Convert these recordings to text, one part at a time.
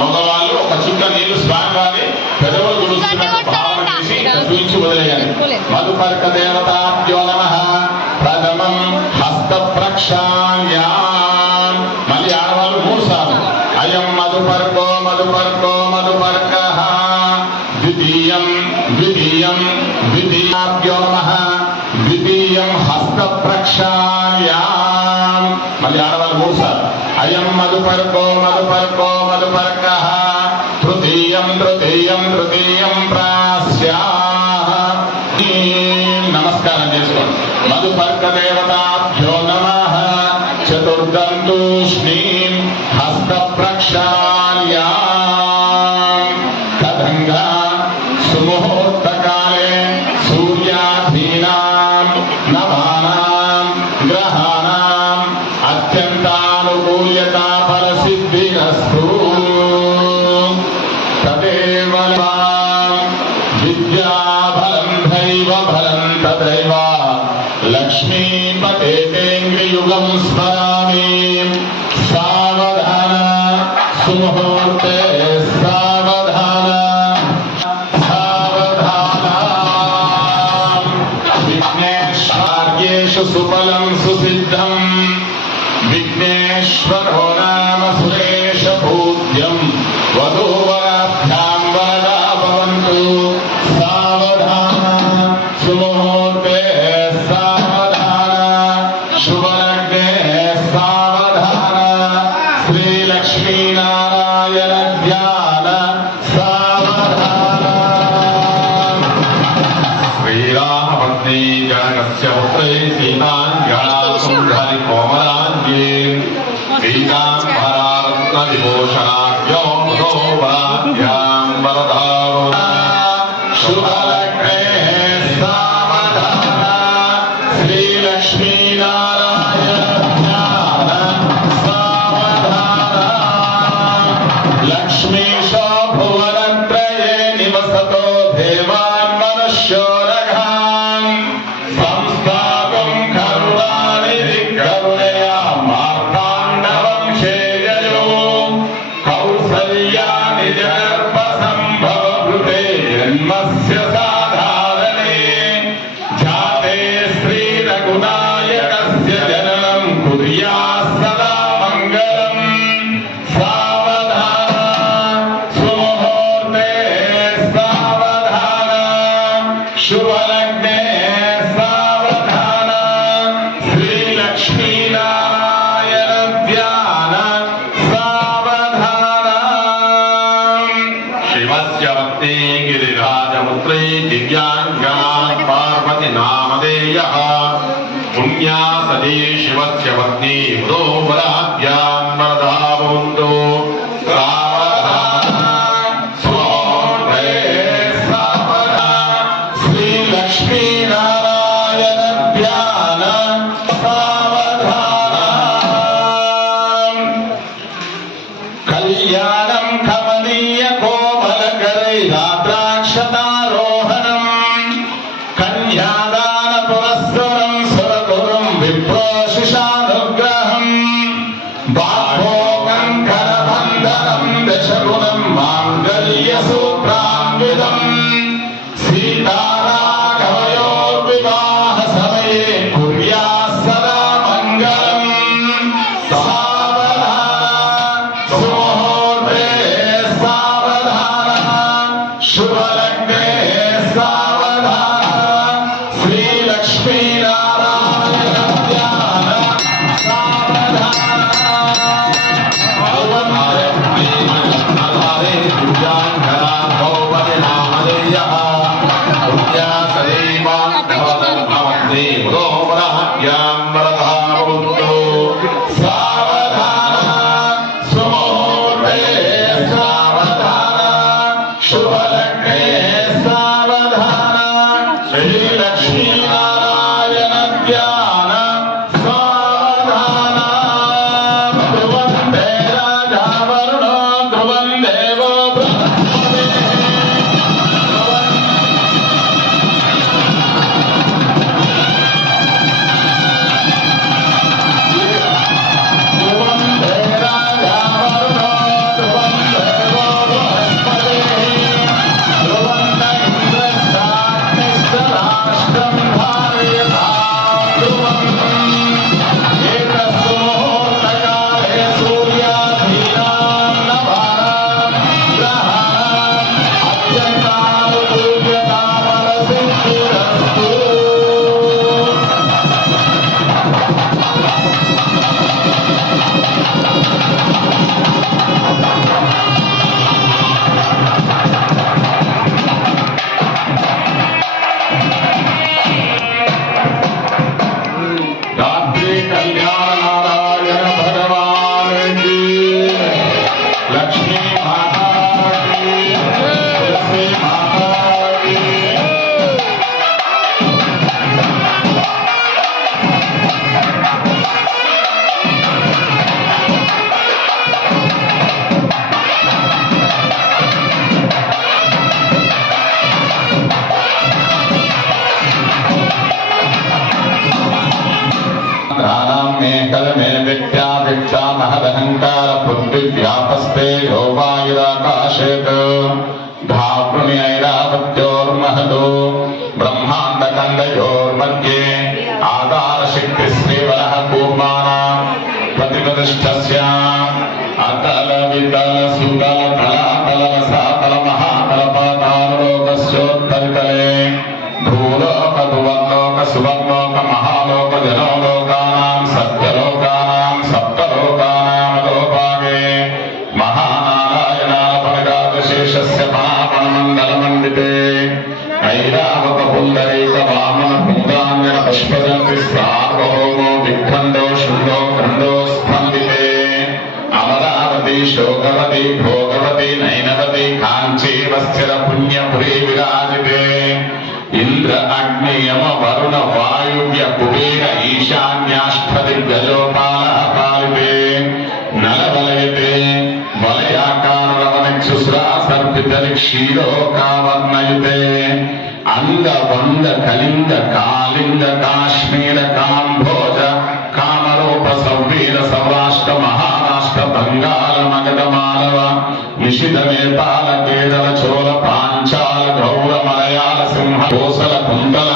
మగవాళ్ళు ఒక చుక్క నీళ్లు స్వామివారి పెదవులు తుడుస్తున్నట్టు భావన చేసి చూపించి వదిలేయాలి. మధుపర్క దేవతాభ్యో నమః. ప్రథమం హస్త ప్రక్షాళ్యాం. మళ్ళీ ఆడవాళ్ళు 3 సార్లు. అయం మధుపర్కో మధుపర్కో మధుపర్కః. ద్వితీయం ద్వితీయం ద్వితీయాభ్యో నమః. ద్వితీయం హస్త ప్రక్షాళ్యాం. మళ్ళీ ఆడవాళ్ళు 3 సార్లు. అయం మధుపర్కో మధుపర్కో మధుపర్కః. తృతీయం తృతీయం తృతీయం ప్రాస్యాః. నమస్కారం చేసుకోండి. మధుపర్క దేవతాభ్యో నమః. చతుర్థం తూష్ణీం హస్త ప్రక్షాళ్యాం. తదంగా సుముహూర్తకాలే సూర్యాధీనాం నవానాం గ్రహాణాం అత్యంతానుకూల్యతా ఫలసిద్ధిరస్తు. తదేవ విద్యాఫలం దైవ ఫలం తదైవ. లక్ష్మీపతేంద్రియుగం స్మరామి. సావధాన సుముహూర్తే సావధాన సావధాన. విఘ్నేశ్వర్యేషు సుఫలం సుసిద్ధం. విఘ్నేశ్వరో నామ సురేష పూజ్యం. వధూవరాభ్యాం వరదా భవంతు. సావధాన సుముహూర్తే సావధాన శుభలగ్నే సావధాన. శ్రీలక్ష్మీనారాయణ ధ్యాన సావధాన. శ్రీరామపత్నీ జనకస్య పుత్రే సీతాంజలి కోమలాంగే పీతాంబరారత్న విభూషణాభ్యో మృగోపరాభ్యాం వరదాం. శుభలగ్నే సావధాన. శ్రీలక్ష్మీనారాయణ ధ్యాన సావధాన. లక్ష్మీశో భువనత్రయే నివసతో దేవాన్ మనుష్యో రఘాన్. సంస్థాతుం కరుణాని దిగ్గరుణయా మార్తాండవంశే యయో. కౌసల్యాని జగర్భ సంభవ భృతే జన్మస్య సాధారణే. జాతే శ్రీ రఘునాయకస్య జననం కుర్యాత్ సదా మంగళం. సావధాన సుముహూర్తే సావధాన శుభలగ్నే సావధాన. శ్రీలక్ష్మీనారాయణ ధ్యాన సావధాన. శివస్య భక్తే గిరిరాజపుత్రే దివ్యాంగనా పార్వతి నామధేయః. పుణ్యా సదీ శివస్య పత్నీ మృదోపరాభ్యాం వరదా భవంతు. సావధాన సుముహూర్తే సావధాన. శ్రీలక్ష్మీనారాయణ ధ్యాన సావధాన. కళ్యాణం కమనీయ కోమలకరైరాద్రాక్షతారోహణం. కన్యాదాన పురస్సరం సురగురుం విప్రోషిషా झंकार पृथ्वी व्यापस्ते यो वायुराकाशेत धावृणि ऐरावत्योर्महतो ब्रह्माण्डकण्डयोर्मध्ये आधारशक्तिस्त्रीवरः कूर्माणां प्रतिपतिष्ठस्य अतल वितल सुतल तलातल रसातल महातल पाताललोकस्योत्तरितले भूलोक भुवनलोक सुवर्लोक महालोक जनोलोकानां सत्यलोकानां सप्तलोकानां लोभागे महानारायणापरगादशेषस्य महामण्डलमण्डिते ऐरावत पुण्डरीक वामन पुण्डाङ्गन पुष्पजन्ति सार्वभौमो विखण्डो शून्यो खण्डो स्पन्दिते अमरावती शोकवती भोगवती नैनवती काञ्ची वस्तिर पुण्यपुरी विराजिते इंद्र अग्नि यम वरुण वायुव्य कुबेर ईशान्याष्टदिग्गजोपालः पालिते नलवलयते वलयाकारवनक्षुस्रा सर्पितरि क्षीरोकावर्णयुते अंग वंग कलिंग कालिंग काश्मीर काम्भोज कामरूप सौवीर सौराष्ट्र महाराष्ट्र बंगाल मगध मालव निशित नेपाल केरल चोल पांचाल गौर मलयाल सिंह कोसल कुंतल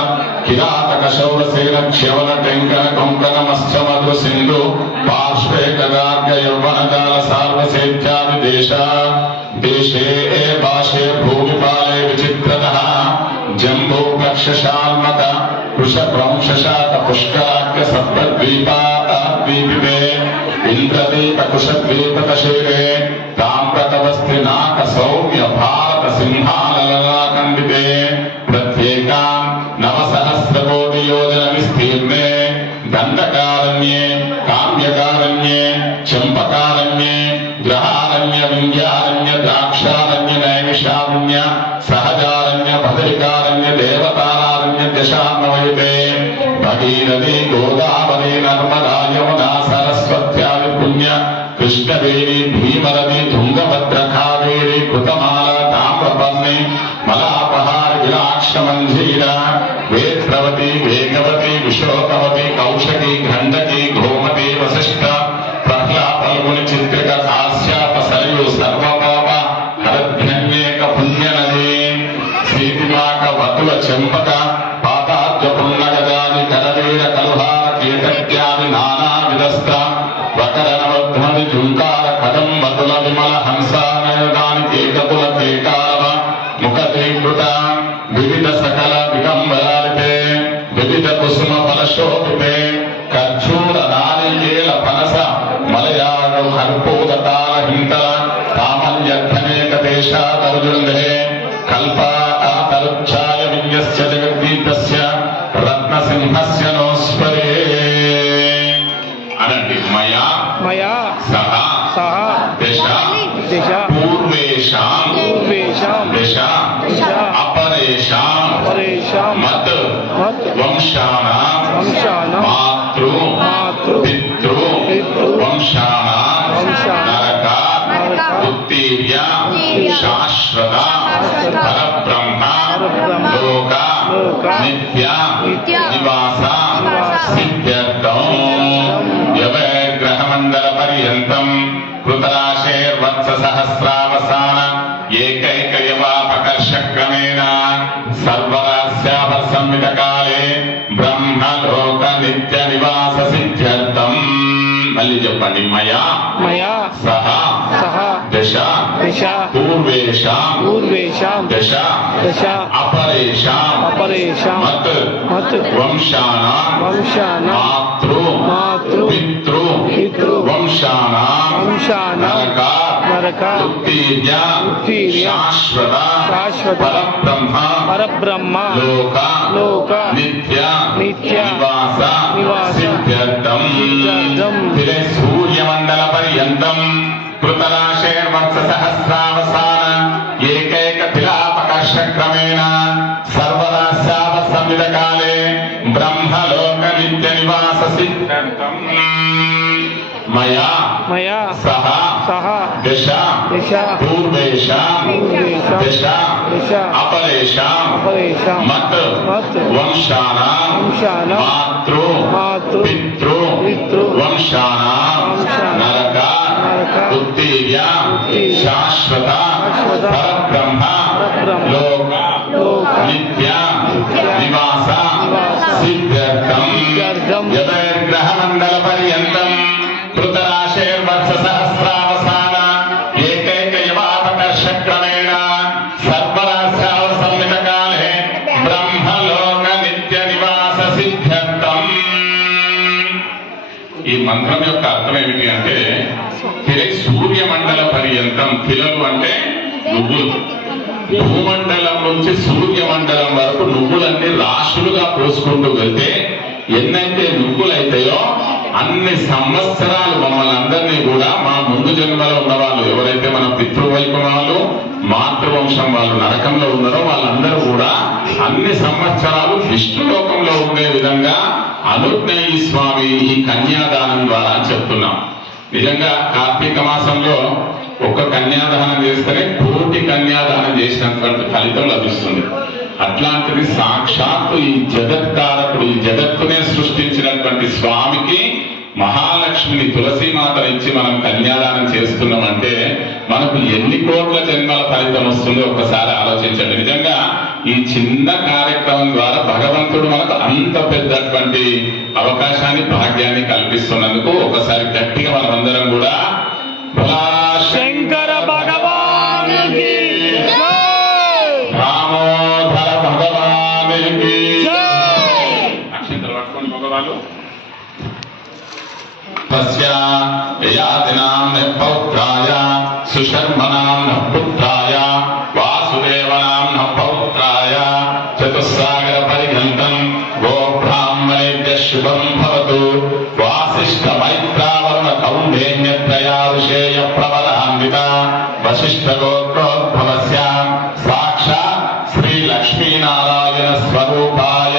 किरातक शौरसेन क्षवल टेंकन कोंकण मत्स्य मधु सिंधु पार्श्वे गदार्घ्य यौवनकाल सार्वसेत्यादि देशे भाषे भूमिपाले विचित्रतः जम्बो कक्षशाल्मक कुशक्रंशशात पुष्कराख्य सप्तद्वीपाद्वीपिते इंद्रदीप कुशद्वीपकशेरे ताम्रकवस्त्रिनाक सौम्य भारत सिंहालललाखण्डिते प्रत्येकां नवसहस्रकोटि योजन विस्तीर्णे दण्डकारण्ये काम्यकारण्ये चंपकारण्ये ग्रहारण्य विंध्यारण्य द्राक्षारण्य नैमिषारण्य सहजारण्य भद्रिकारण्य देवतारण्य दशान्वयते भगीरथी गोदावरी नर्मदा यमुना सरस्वत्यादि पुण्य कृष्णवेणी भीमरथी तुंगभद्र कावेरी कृतमाला ताम्रपर्णी मलापहार विलाक्ष मंजीरा वेत्रवती वेगवती विशोकवती कौशकी गंडकी गोमती वसिष्ठ प्रह्ला फल्गुनि चित्रिका काश्याप सरयू सर्वपाप हरध्यन्येक पुण्यनदी सीतिमाक वतुल चंपक पाताब्ज पुण्यगजादि करवीर कलुहार केतत्यादि नाना विदस्त्र वकरनवध्वनि झुंकार कदम वतुल विमल हंसानयदानि केकपुल केकाव मुखतीकृत विविध सकल विगंबरालिते विविध कुसुम फलशोभिते खर्जूर नारिकेल फनस मलयाळ कर्पूर ताल हिंतल तामल्यर्थनेक देशादर्जुन्दे कल्प तरुच्छाय विन्यस्य जगद्दीपस्य रत्नसिंहस्य नोस्परे अनंति मया मया सह सह दश पूर्वेषां दश अपरेषां मत वंशानां मातृ पितृ वंशानां नरक उत्तीर्य शाश्वत परब्रह्म लोक नित्य निवास सिद्ध्यर्थं यवग्रहमण्डल पर्यन्तं कृतराशेर्वत्ससहस्रावसान एकैकयवापकर्षक्रमेण सर्वरास्यापसंवितकाले ब्रह्मलोक नित्य निवास सिद्ध्यर्थं मल्ली చెప్పండి मया सह दश पूर्वेषां दश अपरेषां मत वंशानां मातृ पितृ वंशानां नरक उत्तीर्य शाश्वत परब्रह्म लोक नित्य निवास सिद्ध्यर्थं सूर्यमंडल पर्यन्तं कृतराशेर्वत्ससहस्रावसान एकैकतिलापकर्षक्रमेण सर्वरास्यावसंवितकाले ब्रह्मलोक नित्य निवास सिद्ध्यर्थं मया सह दश पूर्वेषां दश अपरेषां मत वंशानां मातृ पितृ वंशानां नरक ఉత్తీర్య శాశ్వత పరబ్రహ్మ లోక నిత్య నివాస సిద్ధ్యర్థం యదగ్రహ మండల పర్యంతం కృతరాశేర్వర్ష సహస్రావసాన ఏకైక యవాపకర్షక్రమేణ సర్వరాశ్యావ సంమిత కాలే బ్రహ్మలోక నిత్య నివాస సిద్ధ్యర్థం. ఈ మంత్రం యొక్క అర్థం ఏమిటి అంటే సూర్యమండల పర్యంతం, కిలలు అంటే నువ్వులు, భూమండలం నుంచి సూర్యమండలం వరకు నువ్వులన్నీ రాశులుగా పోసుకుంటూ వెళ్తే ఎన్నైతే నువ్వులైతాయో అన్ని సంవత్సరాలు మమ్మల్ని అందరినీ కూడా మా ముందు జన్మలో ఉన్న వాళ్ళు ఎవరైతే మన పితృవైపు వాళ్ళు మాతృవంశం వాళ్ళు నరకంలో ఉన్నారో వాళ్ళందరూ కూడా అన్ని సంవత్సరాలు విష్ణులోకంలో ఉండే విధంగా అనుజ్ఞయి స్వామి ఈ కన్యాదానం ద్వారా చెప్తున్నాం. నిజంగా కార్తీక మాసంలో ఒక్క కన్యాదానం చేస్తేనే కోటి కన్యాదానం చేసినటువంటి ఫలితం లభిస్తుంది. అట్లాంటిది సాక్షాత్తు ఈ జగత్కారకుడు, ఈ జగత్తునే సృష్టించినటువంటి స్వామికి మహాలక్ష్మిని తులసీమాతను ఇచ్చి మనం కన్యాదానం చేస్తున్నామంటే మనకు ఎన్ని కోట్ల జన్మల ఫలితం వస్తుందో ఒక్కసారి ఆలోచించండి. నిజంగా ఈ చిన్న కార్యక్రమం ద్వారా భగవంతుడు మనకు అంత పెద్దటువంటి అవకాశాన్ని, భాగ్యాన్ని కల్పిస్తున్నందుకు ఒకసారి గట్టిగా మనమందరం కూడా శంకర భగవానుకి రామోధర భగవానుకి అక్షంతలు పట్టుకోండి భగవాను. పౌత్రాయ సుశర్మనాం పుత్రాయ వాసుదేవనాం పౌత్రాయ చతుస్సాగర పర్యంతం గోబ్రాహ్మణేభ్య శుభం భవతు. వాసిష్ఠ మైత్రావరుణ కౌండేన్యత్రయారుషేయ ప్రబలాన్విత వశిష్ఠ గోత్రోద్భవస్య సాక్షాత్ శ్రీ లక్ష్మీనారాయణ స్వరూపాయ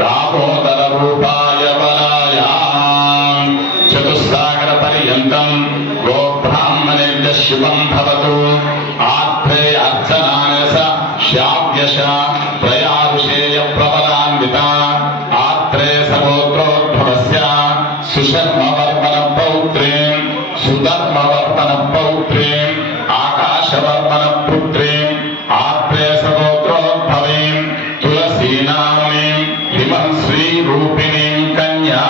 దామోదర రూపాయ బలాయ చతుస్సాగర పర్యంతం గోబ్రాహ్మణేభ్య శుభం భవతు. ఆత్రే అర్చనానస శావ్యశ త్రయారుషేయ ప్రబలాన్విత ఆత్రే సగోత్రోద్భవస్య సుశర్మవర్మణ పౌత్రీం సుధర్మవర్మణ పౌత్రీం ఆకాశవర్మణ పుత్రీం ఆత్రే సగోత్రోద్భవీం తులసీనామీం హిమం శ్రీ రూపిణీం కన్యా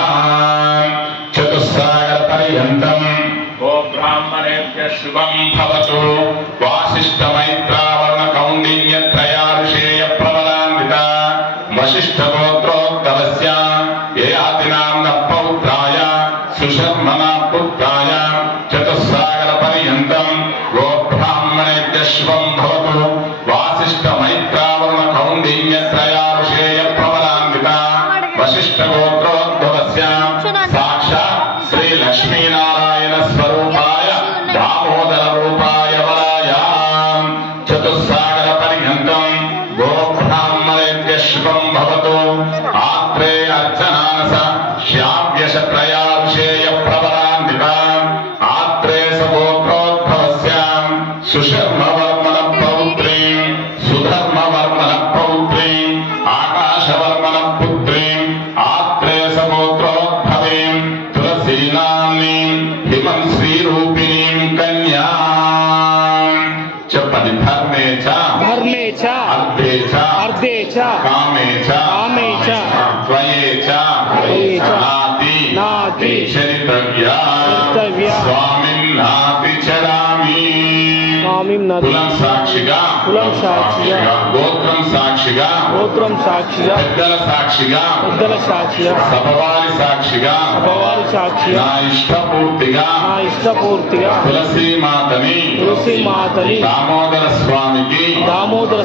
చతుస్సాగర పర్యంతం గోబ్రాహ్మణేభ్య శుభం భవతు. వాసిష్ఠ మైత్రావరుణ కౌండిన్య త్రయారుషేయ ప్రబలాన్విత వశిష్ఠ గోత్రోద్భవస్య యయాతినామ్న పౌత్రాయ సుశర్మణ పుత్రాయ చతుస్సాగర పర్యంతం గోబ్రాహ్మణేభ్య శుభం భవతు. వాసిష్ఠ మైత్రావరుణ కౌండిన్య త్రయారుషేయ ప్రబలాన్విత వశిష్ఠ గోత్రోద్భవస్య సాక్షాత్ శ్రీ లక్ష్మీనారాయణ స్వరూపాయ దామోదర రూపాయ వరాయ చతుస్సాగర పర్యంతం గోబ్రాహ్మణేభ్య శుభం భవతు. ఆత్రే అర్చనానస శావ్యశ త్రయారుషేయ ప్రబలాన్విత ఆత్రే సగోత్రోద్భవస్య సుశర్మవర్మణ పౌత్రీం సుధర్మవర్మణ పౌత్రీం ఆకాశవర్మణ పుత్రీం ఆత్రే సగోత్రోద్భవీం తులసీనామీం హిమం శ్రీ రూపిణీం కన్యా. చెప్పండి. ధర్మే చ అర్థే చ కామే చ త్వయే చ నాతి చరితవ్యా స్వామిన్ నాతి చరామి. కులం సాక్షిగా గోత్రం సాక్షిగా పెద్దల సాక్షిగా సభవారి సాక్షిగా నా ఇష్టపూర్తిగా తులసీమాతని దామోదర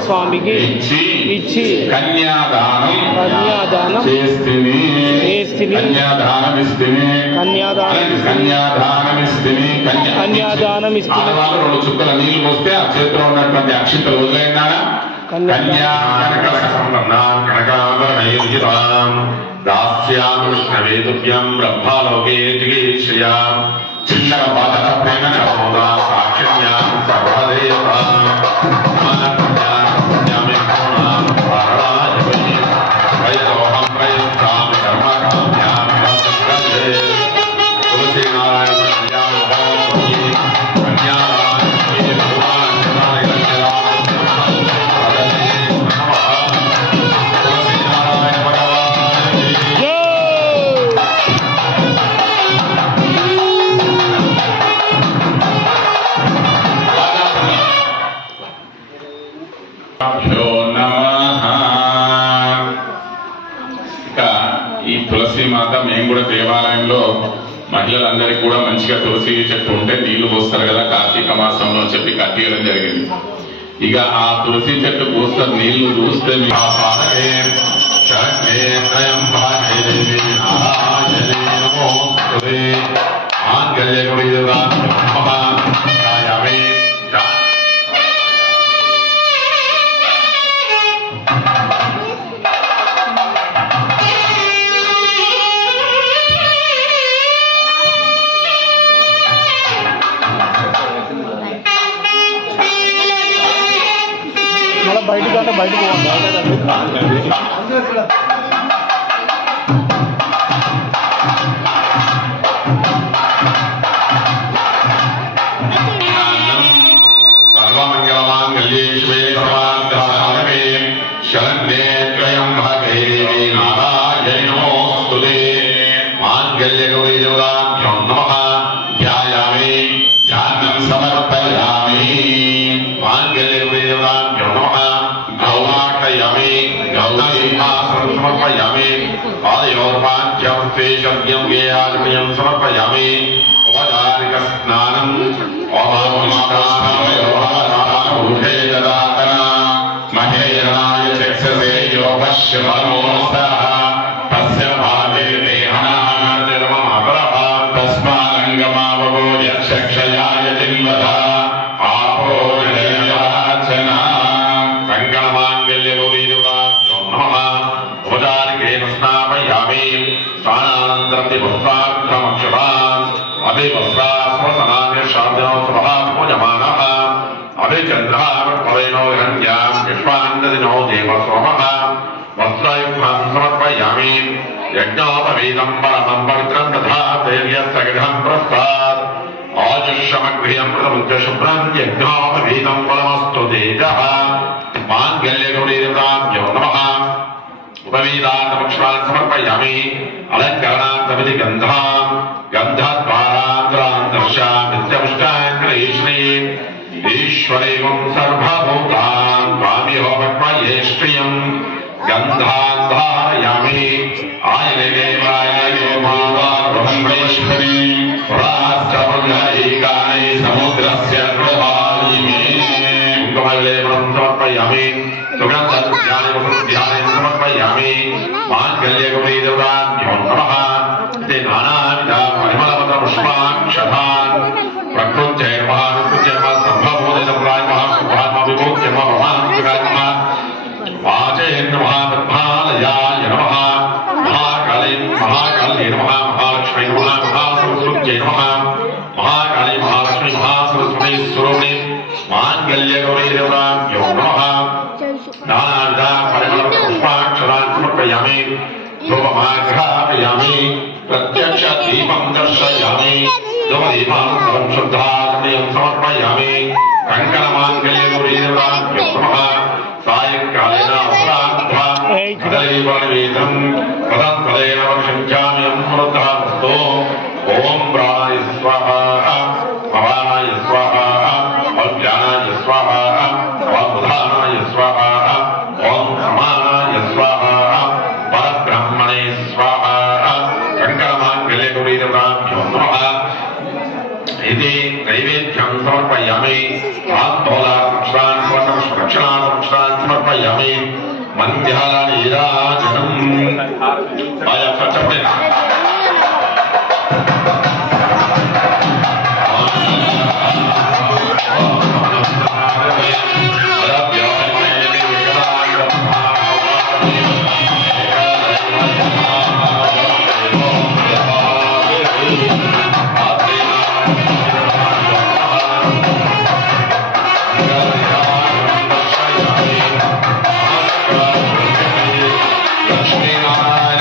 స్వామికి ఇచ్చి కన్యాదానం చేస్తిని. కన్యాదానం ఇస్తిని. ఆడవాళ్ళు 2 చుక్కల నీళ్లు పోస్తే ఆ చేతిలో ఉన్నటువంటి అక్షింతలు వదిలేనా దాస్యాకృష్ణవేదుభ్యం బ్రహ్మలోకే జిగీషయా చిన్నగా బాధ ప్రేమ సాక్షిణ్యాం సర్వదేవా తులసీనారాయణ నేను కూడా దేవాలయంలో మహిళలందరికీ కూడా మంచిగా తులసి చెట్టు ఉంటే నీళ్లు పోస్తారు కదా కార్తీక మాసంలో అని చెప్పి కట్టియడం జరిగింది. ఇక ఆ తులసి చెట్టు పోస్తారు నీళ్లు చూస్తే బయటకు అంటే బయటకు సర్వమంగళమాంగళ్యే శివే సర్వార్థసాధకే శరణ్యే త్రయంబకే నారాయణి నమోస్తుతే మాంగళ్యగౌరీ దేవతాభ్యో నమః ధ్యాయామి ధ్యానం సమర్పయామి మాంగళ్యగౌరీ దేవతాభ్యో నమః గౌరాక్షయామి గౌరీమాసనం సమర్పయామి పాదయోర్పాంచం గేయాజమయం సమర్పయామి ఉపచారిక స్నానం మహేరాయ చక్షసే తస్య భాగే తస్మాంగమావగోయ చక్షయాయ జిన్వత ఆపో కంకణమాంగళ్యగౌరీదేవతాభ్యో నమః ఉపచారికేన స్నాపయామి స్నానానంతరం పుష్పార్థమక్షరాన్ అభివస్త్రాస్వసనాన్ని శాంతినోత్సవః అభిచంద్రాపరేణో హిరణ్యాం విశ్వాంతదినో దేవ సోమః వస్త్రయుగ్మం సమర్పయామి యజ్ఞోపవీతం పరమం పవిత్రం తథా ధైర్యస్తగృహం ప్రస్తాద్ ఆజుషమగ్రియం ప్రథమం చ శుభ్రం యజ్ఞోపవీతం ఫలమస్తు తేజః మాంగళ్యగౌరీదేవతాభ్యో నమః ఉపవీతాంతమక్షరాన్ సమర్పయామి అలంకరణాంతమితి గంధాం గంధద్వారాంతరాంతర్షామిత్యపుష్టాంగ్రీష్ణీ ఈశ్వరేవం సర్వభూతాన్ త్వామిహో పద్మయే శ్రియం గంధాన్ ధారయామి ఆయనదేవాయో మావాశ్వరీ రాష్ట్రపుల్హైకానై సముద్రస్య ప్రవాహిమే కుంకుమలేవనం సమర్పయామి సుగంధధ్యానం సమర్పయామి మాంగళ్యగౌరీదేవతాభ్యో నమః ते नानाविध परिमलवत पुष्पाक्षतान् प्रकृत्यै नमः विकृत्यै नमः सर्वभूतैर्भूताय नमः शुभात्मा विभूत्यै नमः भवान्तिकाय नमः वाचे नमः पद्मालयाय नमः महाकाल्यै नमः महालक्ष्म्यै नमः महासरस्वत्यै नमः महाकाली महालक्ष्मी महासरस्वती स्वरूपिणी माङ्गल्यगौरीदेवताभ्यो नमः नानाविध परिमलवत पुष्पाक्षतान् समर्पयामि धूपमाघ्रापयामि प्रत्यक्ष दीपं दर्शयामि धूपदीपानन्तरं शुद्धाचमनीयं समर्पयामि कङ्कणमाङ्गल्यगौरीदेवताभ्यो नमः सायङ्कालेन अपराह्नवेदं पदत्वलेन वर्षिञ्चाम्यं समृद्धमस्तु ॐ प्राणाय स्वाहा भवानाय स्वाहा अज्ञानाय स्वाहा अवधानाय स्वाहा ॐ समानाय स्वाहा परब्रह्मणे स्वाहा कंकणमाङ्गल्यगौरीदेवताभ्यो नमः इति नैवेद्यं समर्पयामि ताम्बूलाक्षरान् स्वर्णपुष्पदक्षिणाक्षरान् समर्पयामि मन्दिरानीराजनम् आया सचपेन लक्ष्मीनारायण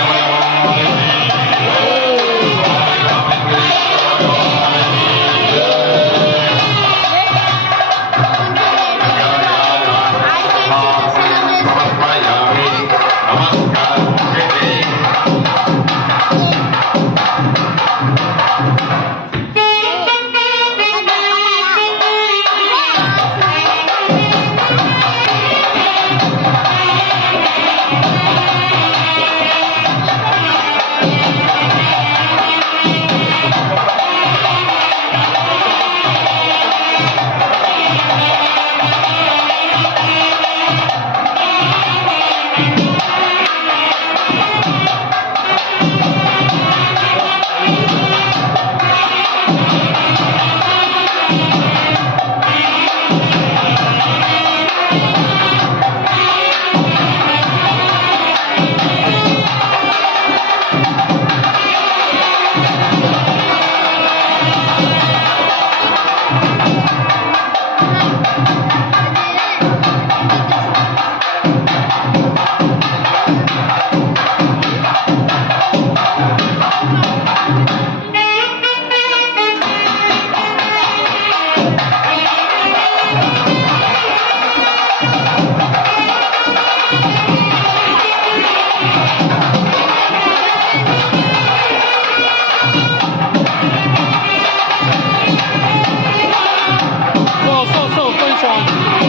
分双。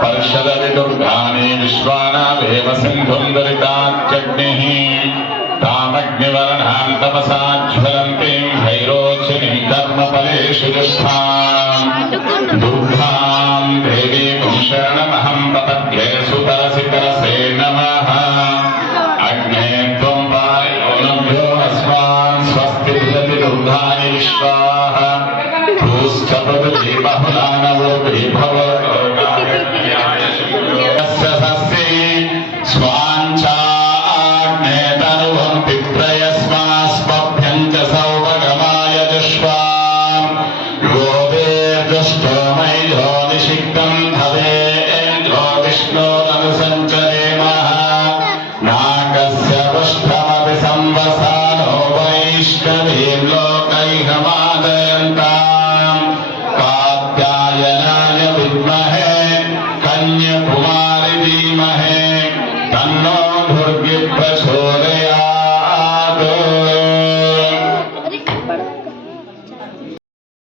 पर्षदविदुर्गानि विश्वानावेव सिन्धुन्दरिताच्चग्निः तामग्निवर्णां तपसा ज्वलन्तीं भैरोचिनीं कर्मफलेषु दुष्टाम् दुर्गां देवीं शरणमहं प्रपद्ये सुतरसितरसे नमः अग्ने त्वं पारयोनभ्यो अस्मान् स्वस्ति विदति दुर्गानि विश्वाः भूश्च पृथिवी बहुलानवो विभवतो गोवेर्दुष्टो मयि निषिक्तं भवे